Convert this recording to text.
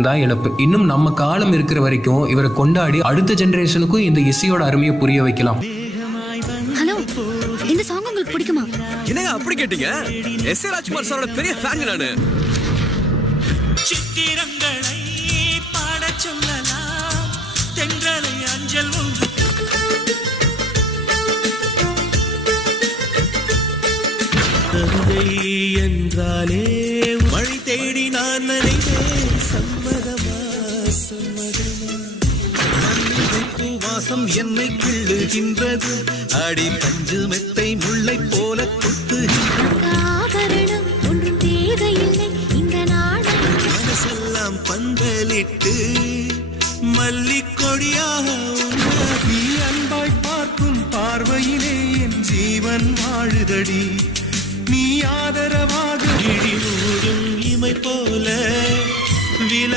தான் இழப்பு. இன்னும் நம்ம காலம் இருக்கிற வரைக்கும் இவரை கொண்டாடி அடுத்த ஜெனரேஷனுக்கும் இந்த இசையோட அருமையை புரிய வைக்கலாம். ஹலோ, இந்த சாங் உங்களுக்கு பிடிக்குமா? என்னங்க அப்படி கேட்டீங்க? எஸ் ஏ ராஜ்குமார் சாரோட பெரிய ஃபேன் நானு. சித்திரங்களை பாட சொல்லலாம், தென்றலை அஞ்சல் ஒன்று. தந்தை என்றாலே வழி தேடி நான் நினைத்தேன். சம்மதமா சம்மதமா வாசம் என்னை கிள்ளுகின்றது. அடி பஞ்சு மெத்தை முல்லை போல குத்துகின்றது. ஒன்றும் தேவையில்லை இந்த நாடு. மனசெல்லாம் பந்தலிட்டு மல்லிக்கொடியாக நீ அன்பாய் பார்க்கும் பார்வையிலே என் ஜீவன் வாழுதடி. நீ ஆதரவாக இடி மூடும் இமை போல வில